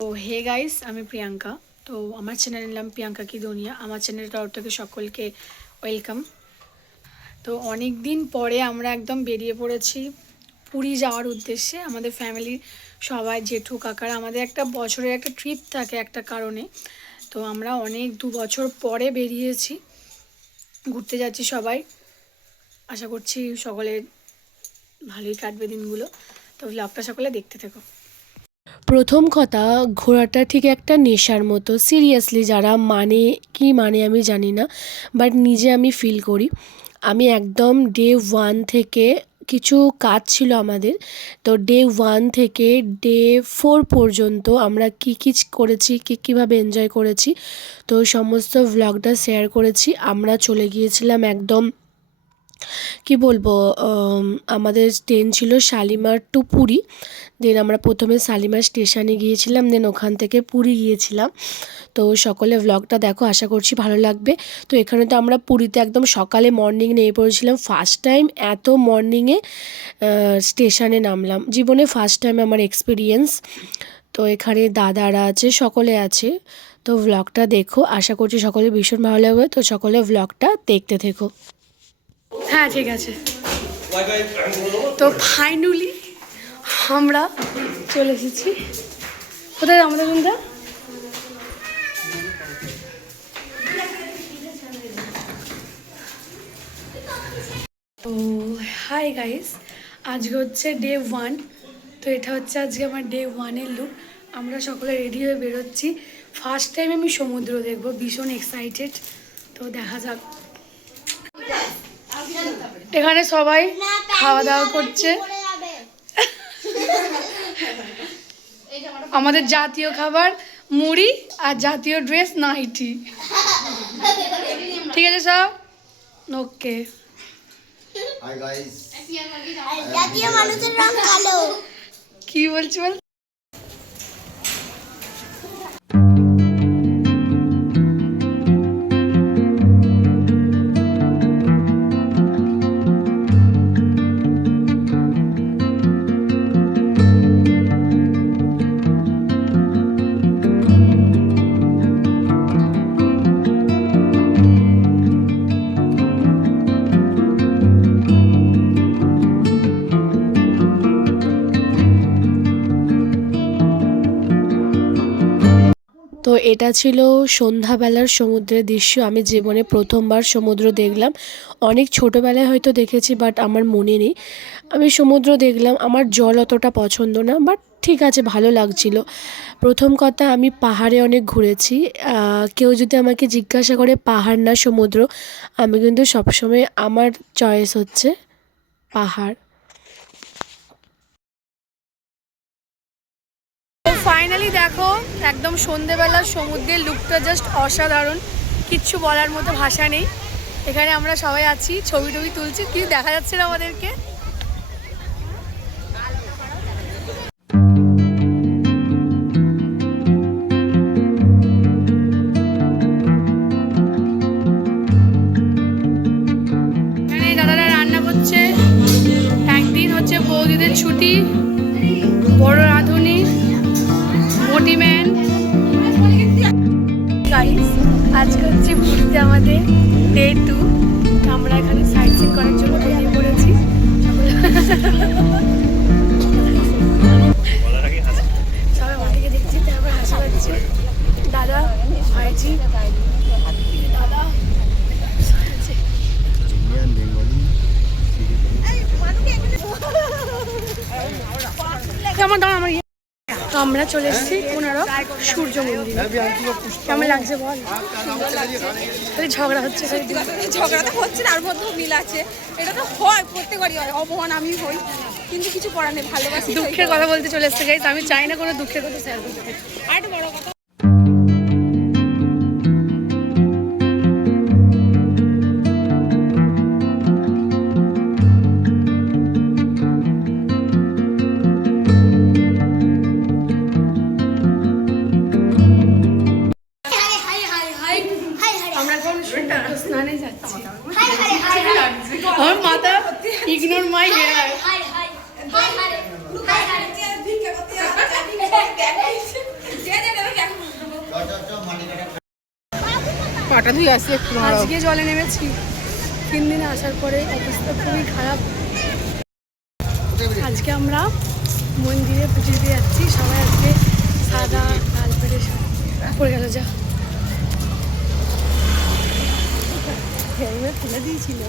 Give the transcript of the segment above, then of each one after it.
তো hey guys, আমি প্রিয়াঙ্কা। তো আমার চ্যানেল নাম প্রিয়াঙ্কা কি দুনিয়া। আমার চ্যানেলের তরফ থেকে সকলকে ওয়েলকাম। তো অনেক দিন পরে আমরা একদম বেরিয়ে পড়েছি পুরী যাওয়ার উদ্দেশ্যে। আমাদের ফ্যামিলির সবাই, জেঠু কাকারা, আমাদের একটা বছরের একটা ট্রিপ থাকে একটা কারণে। তো আমরা অনেক 2 বছর পরে বেরিয়েছি, ঘুরতে যাচ্ছি সবাই। আশা করছি সকলের ভালোই কাটবে দিনগুলো। তো ব্লগটা সকলে দেখতে থেকো। প্রথম কথা, ঘোরাটা ঠিক একটা নেশার মতো। সিরিয়াসলি যারা মানে আমি জানি না, বাট নিজে আমি ফিল করি। আমি একদম ডে 1 থেকে কিছু কাজ ছিল আমাদের, তো ডে 1 থেকে ডে 4 পর্যন্ত আমরা কী করেছি, কীভাবে এনজয় করেছি, তো সমস্ত ভ্লগটা শেয়ার করেছি। আমরা চলে গিয়েছিলাম একদম, কি বলবো, আমাদের ট্রেন ছিল শালিমার টু পুরী। দেন আমরা প্রথমে শালিমার স্টেশনে গিয়েছিলাম, দেন ওখান থেকে পুরী গিয়েছিলাম। তো সকলে ভ্লগটা দেখো, আশা করছি ভালো লাগবে। তো এখানে তো আমরা পুরীতে একদম সকালে মর্নিং নেমে পড়েছিলাম। ফার্স্ট টাইম এত মর্নিংয়ে স্টেশনে নামলাম, জীবনে ফার্স্ট টাইম আমার এক্সপিরিয়েন্স। তো এখানে দাদারা আছে, সকলে আছে। তো ভ্লগটা দেখো, আশা করছি সকলে ভীষণ ভালো লাগবে। তো সকলে ভ্লগটা দেখতে থেকো। হ্যাঁ, ঠিক আছে। তো ফাইনালি আমরা চলে এসেছি। কোথায় আমাদের রুমটা? তো হাই গাইস, আজকে হচ্ছে ডে 1। তো এটা হচ্ছে আজকে আমার ডে 1-এর লুক। আমরা সকলে রেডি হয়ে বেরোচ্ছি। ফার্স্ট টাইম আমি সমুদ্র দেখবো, ভীষণ এক্সাইটেড। তো দেখা যাক। এখানে সবাই খাওয়া দাওয়া করছে। আমাদের জাতীয় খাবার মুড়ি আর জাতীয় ড্রেস নাইটি। ঠিক আছে সব ওকে। হাই গাইস, জাতীয় মানুষের রং কালো। কি বলছি বল? তো এটা ছিল সন্ধ্যাবেলার সমুদ্রের দৃশ্য। আমি জীবনে প্রথমবার সমুদ্র দেখলাম। অনেক ছোটোবেলায় হয়তো দেখেছি, বাট আমার মনে নেই। আমি সমুদ্র দেখলাম। আমার জল অতটা পছন্দ না, বাট ঠিক আছে, ভালো লাগছিল। প্রথম কথা, আমি পাহাড়ে অনেক ঘুরেছি। কেউ যদি আমাকে জিজ্ঞাসা করে পাহাড় না সমুদ্র, আমি কিন্তু সবসময় আমার চয়েস হচ্ছে পাহাড়। তো ফাইনালি দেখো, একদম সন্ধেবেলার সমুদ্রের লুকটা জাস্ট অসাধারণ। কিচ্ছু বলার মতো ভাষা নেই। এখানে আমরা সবাই আছি, ছবি টবি তুলছি, কিছু দেখা যাচ্ছে না আমাদেরকে। এখানে দাদারা রান্না করছে। একদিন হচ্ছে বৌদিদের ছুটি, বড় রাঁধুনি, মোটিম্যান। গাইস, আজকে হচ্ছে পুরীতে আমাদের ডে 2। আমরা এখানে সাইট সিন করার জন্য বেরিয়ে পড়েছি। সবাই মাটিকে দেখছি, তারপর হাসি পাচ্ছে। দাদা, ভাইজি, দাদা ইন্ডিয়ান বেঙ্গলি আমার দাম আমার। তো আমরা চলে এসেছি ওনারা সূর্য মন্দির। কেমন লাগছে বল? ঝগড়া হচ্ছে, ঝগড়া তো হচ্ছে, তার মধ্যেও মিল আছে। এটা তো হয়, প্রত্যেকবারই হয়, অপমান আমি হই, কিন্তু কিছু করার নেই, ভালোবাসি। দুঃখের কথা বলতে চলে এসছে গাইস। আমি চাই না কোনো দুঃখের কথা শেয়ার করতে। আর একটা বড় কথা, আমরা এখন স্নানে যাচ্ছি। আমার মাথা ইগনোর মাই হেয়ার। পাটা ধুয়ে আসি একটু দাঁড়াও। আজকে জলে নেমেছি, 3 দিন আসার পরে অবস্থা খুবই খারাপ। আজকে আমরা মন্দিরে পুজো দিতে যাচ্ছি, সবাই আজকে সাদা লাল পেরে পড়ে গেল যা হেলমেট তুলে দিয়েছিল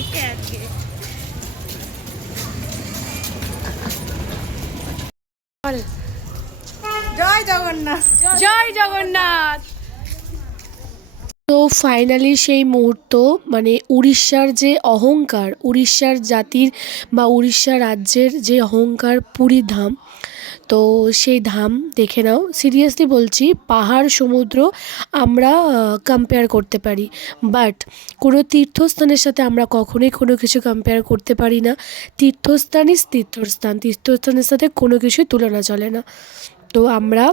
ওকে আজকে। জয় জগন্নাথ। জয় জগন্নাথ। তো ফাইনালি সেই মুহূর্ত, মানে উড়িষ্যার যে অহংকার, উড়িষ্যার জাতির বা উড়িষ্যা রাজ্যের যে অহংকার পুরী ধাম, তো সেই ধাম দেখে নাও। সিরিয়াসলি বলছি, পাহাড় সমুদ্র আমরা কম্পেয়ার করতে পারি, বাট কোনো তীর্থস্থানের সাথে আমরা কখনোই কোনো কিছু কম্পেয়ার করতে পারি না। তীর্থস্থান ইজ তীর্থস্থান, তীর্থস্থানের সাথে কোনো কিছুই তুলনা চলে না। তো আমরা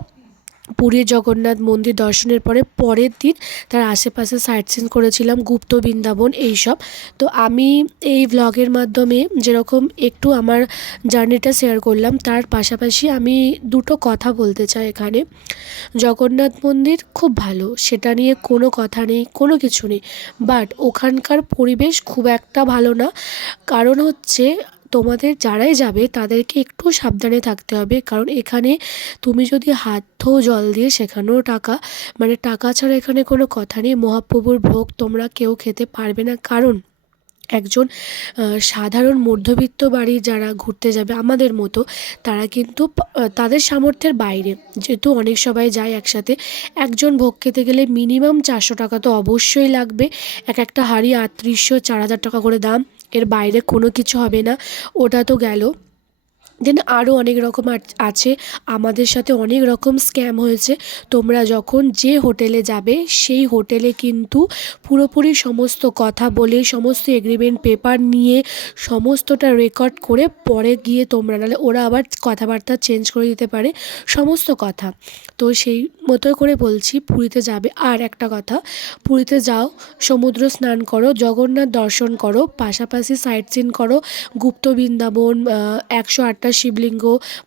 পুরীর জগন্নাথ মন্দির দর্শনের পরের দিন তার আশেপাশে সাইট সিন করেছিলাম, গুপ্ত বৃন্দাবন এইসব। তো আমি এই ভ্লগের মাধ্যমে যেরকম একটু আমার জার্নিটা শেয়ার করলাম, তার পাশাপাশি আমি দুটো কথা বলতে চাই এখানে। জগন্নাথ মন্দির খুব ভালো, সেটা নিয়ে কোনো কথা নেই, কোনো কিছু নেই, বাট ওখানকার পরিবেশ খুব একটা ভালো না। কারণ হচ্ছে তোমাদের যারাই যাবে তাদেরকে একটু সাবধানে থাকতে হবে, কারণ এখানে তুমি যদি হাত ধো জল দিয়ে, সেখানেও টাকা, মানে টাকা ছাড়া এখানে কোনো কথা নেই। মহাপ্রভুর ভোগ তোমরা কেউ খেতে পারবে না, কারণ একজন সাধারণ মধ্যবিত্ত বাড়ির যারা ঘুরতে যাবে আমাদের মতো, তারা কিন্তু তাদের সামর্থ্যের বাইরে, যেহেতু অনেক সবাই যায় একসাথে, একজন ভোগ খেতে গেলে মিনিমাম 400 টাকা তো অবশ্যই লাগবে। একটা হাঁড়ি 3800-4000 টাকা করে দাম, এর বাইরে কোনো কিছু হবে না। ওটা তো গেল। দেন আরও অনেক রকম আছে, আমাদের সাথে অনেক রকম স্ক্যাম হয়েছে। তোমরা যখন যে হোটেলে যাবে সেই হোটেলে কিন্তু পুরোপুরি সমস্ত কথা বলে, সমস্ত এগ্রিমেন্ট পেপার নিয়ে, সমস্তটা রেকর্ড করে পরে গিয়ে তোমরা, নাহলে ওরা আবার কথাবার্তা চেঞ্জ করে দিতে পারে সমস্ত কথা। তো সেই মতো করে বলছি, পুরীতে যাবে। আর একটা কথা, পুরীতে যাও, সমুদ্র স্নান করো, জগন্নাথ দর্শন করো, পাশাপাশি সাইট সিন করো, গুপ্ত বৃন্দাবন, 108টা শিবলিঙ্গ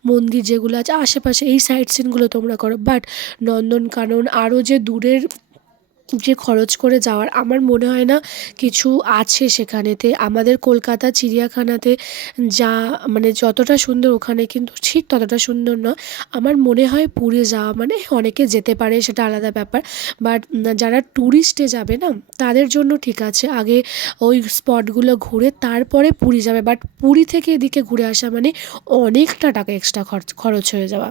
মন্দির যেগুলো আছে আশেপাশে, এই সাইট সিনগুলো তোমরা করো। বাট নন্দনকানন আরও যে দূরের যে খরচ করে যাওয়ার, আমার মনে হয় না কিছু আছে সেখানেতে। আমাদের কলকাতা চিড়িয়াখানাতে যা মানে যতটা সুন্দর, ওখানে কিন্তু ঠিক ততটা সুন্দর নয়। আমার মনে হয় পুরী যাওয়া, মানে অনেকে যেতে পারে সেটা আলাদা ব্যাপার, বাট যারা ট্যুরিস্টে যাবে না, তাদের জন্য ঠিক আছে, আগে ওই স্পটগুলো ঘুরে তারপরে পুরী যাবে। বাট পুরী থেকে এদিকে ঘুরে আসা মানে অনেকটা টাকা এক্সট্রা খরচ হয়ে যাওয়া।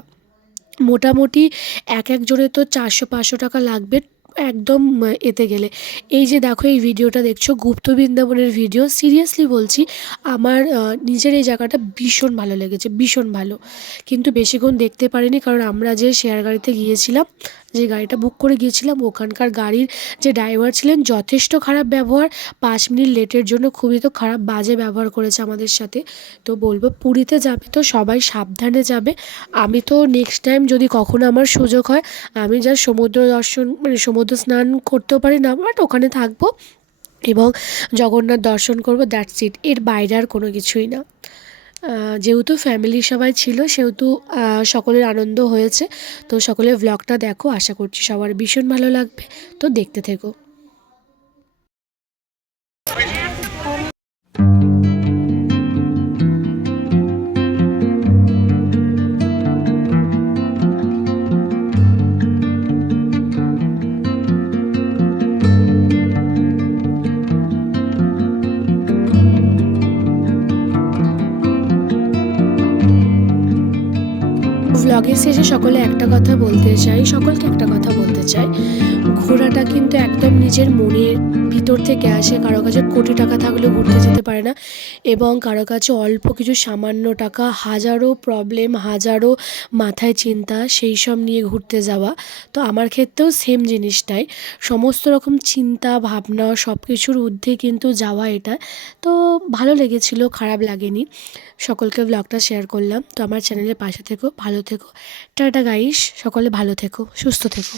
মোটামুটি একজনের তো 400-500 টাকা লাগবে একদম এতে গেলে। এই যে দেখো, এই ভিডিওটা দেখছো গুপ্ত বৃন্দাবনের ভিডিও, সিরিয়াসলি বলছি আমার নিজের এই জায়গাটা ভীষণ ভালো লেগেছে, ভীষণ ভালো। কিন্তু বেশিক্ষণ দেখতে পারিনি, কারণ আমরা যে শেয়ার গাড়িতে গিয়েছিলাম, যে গাড়িটা বুক করে গিয়েছিলাম, ওখানকার গাড়ির যে ড্রাইভার ছিলেন যথেষ্ট খারাপ ব্যবহার, 5 মিনিট লেটের জন্য খুবই তো খারাপ বাজে ব্যবহার করেছে আমাদের সাথে। তো বলবো, পুরীতে যাবে তো সবাই সাবধানে যাবে। আমি তো নেক্সট টাইম যদি কখনো আমার সুযোগ হয়, আমি যা সমুদ্র দর্শন, মানে সমুদ্র স্নান করতেও পারি না, বাট ওখানে থাকবো এবং জগন্নাথ দর্শন করবো, দ্যাটস ইট। এর বাইরে আর কোনো কিছুই না। যেহেতু ফ্যামিলি সবাই ছিল, সেহেতু সকলের আনন্দ হয়েছে। তো সকলের ভ্লগটা দেখো, আশা করছি সবার ভীষণ ভালো লাগবে, তো দেখতে থেকো। ব্লগের শেষে সকলকে একটা কথা বলতে চাই, ঘোরাটা কিন্তু একদম নিজের মনের ভিতর থেকে আসে। কারো কাছে কোটি টাকা থাকলেও ঘুরতে যেতে পারে না, এবং কারো কাছে অল্প কিছু সামান্য টাকা, হাজারো প্রবলেম, হাজারো মাথায় চিন্তা, সেই সব নিয়ে ঘুরতে যাওয়া। তো আমার ক্ষেত্রেও সেম জিনিসটাই, সমস্ত রকম চিন্তা ভাবনা সব কিছুর ঊর্ধ্বে কিন্তু যাওয়া এটা। তো ভালো লেগেছিল, খারাপ লাগেনি। সকলকে ব্লগটা শেয়ার করলাম। তো আমার চ্যানেলের পাশে থেকো, ভালো থেকো, টাটা গাইস, সকলে ভালো থেকো, সুস্থ থেকো।